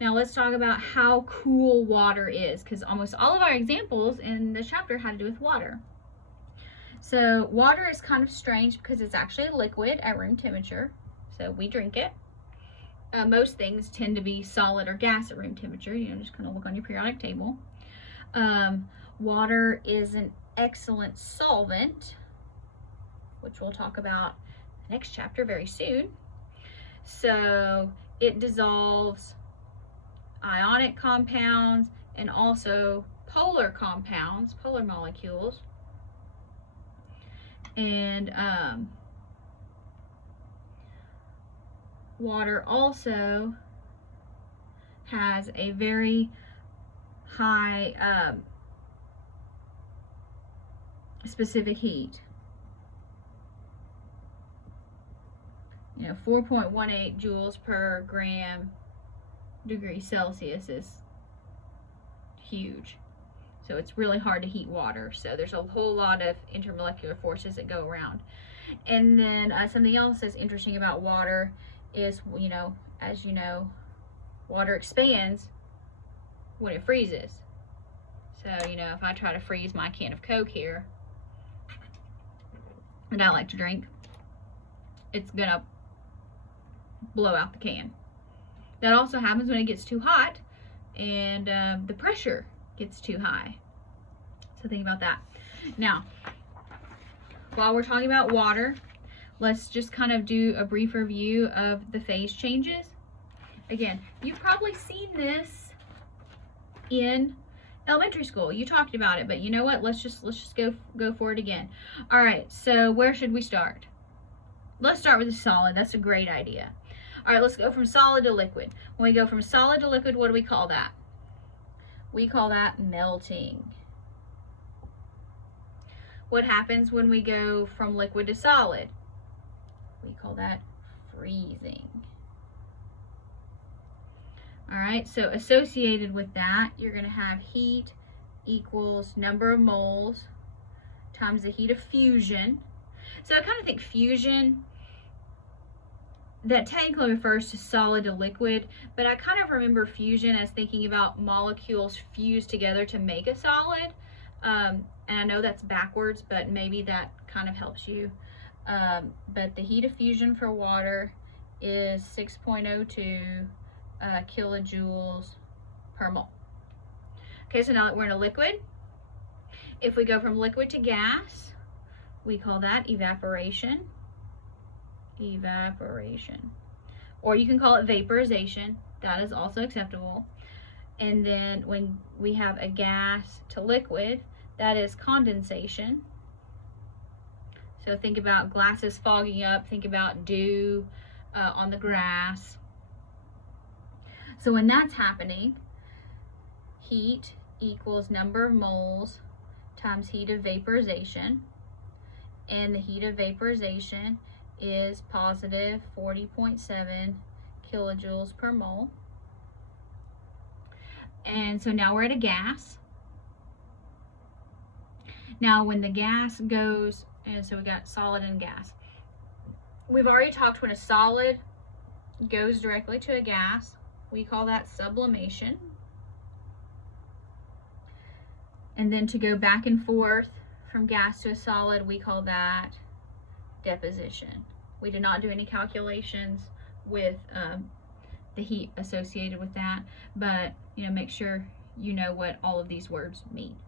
Now let's talk about how cool water is, because almost all of our examples in this chapter had to do with water. So water is kind of strange because it's actually a liquid at room temperature, so we drink it. Most things tend to be solid or gas at room temperature. Just kind of look on your periodic table. Water is an excellent solvent, which we'll talk about in the next chapter very soon. So it dissolves ionic compounds and also polar compounds, polar molecules. And water also has a very high specific heat. 4.18 joules per gram degree Celsius is huge. So it's really hard to heat water. So there's a whole lot of intermolecular forces that go around. And then something else that's interesting about water is, as you know, water expands when it freezes. So, if I try to freeze my can of Coke here that I like to drink, it's gonna blow out the can. That also happens when it gets too hot and the pressure gets too high. So think about that. Now, while we're talking about water, let's just kind of do a brief review of the phase changes. Again, you've probably seen this in elementary school. You talked about it, but you know what? Let's just go for it again. All right, so where should we start? Let's start with a solid. That's a great idea. All right, let's go from solid to liquid. When we go from solid to liquid, what do we call that? We call that melting. What happens when we go from liquid to solid? We call that freezing. All right, so associated with that, you're going to have heat equals number of moles times the heat of fusion. So I kind of think fusion, that technically refers to solid to liquid, but I kind of remember fusion as thinking about molecules fused together to make a solid. And I know that's backwards, but maybe that kind of helps you. But the heat of fusion for water is 6.02 kilojoules per mole. Okay, so now that we're in a liquid, if we go from liquid to gas, we call that evaporation. Evaporation. Or you can call it vaporization. That is also acceptable. And then when we have a gas to liquid, that is condensation. So think about glasses fogging up, think about dew on the grass. So when that's happening, heat equals number of moles times heat of vaporization. And the heat of vaporization is positive 40.7 kilojoules per mole. And so now we're at a gas. Now when the gas goes, and so we got solid and gas. We've already talked when a solid goes directly to a gas, we call that sublimation. And then to go back and forth from gas to a solid, we call that deposition. We did not do any calculations with the heat associated with that, but make sure you know what all of these words mean.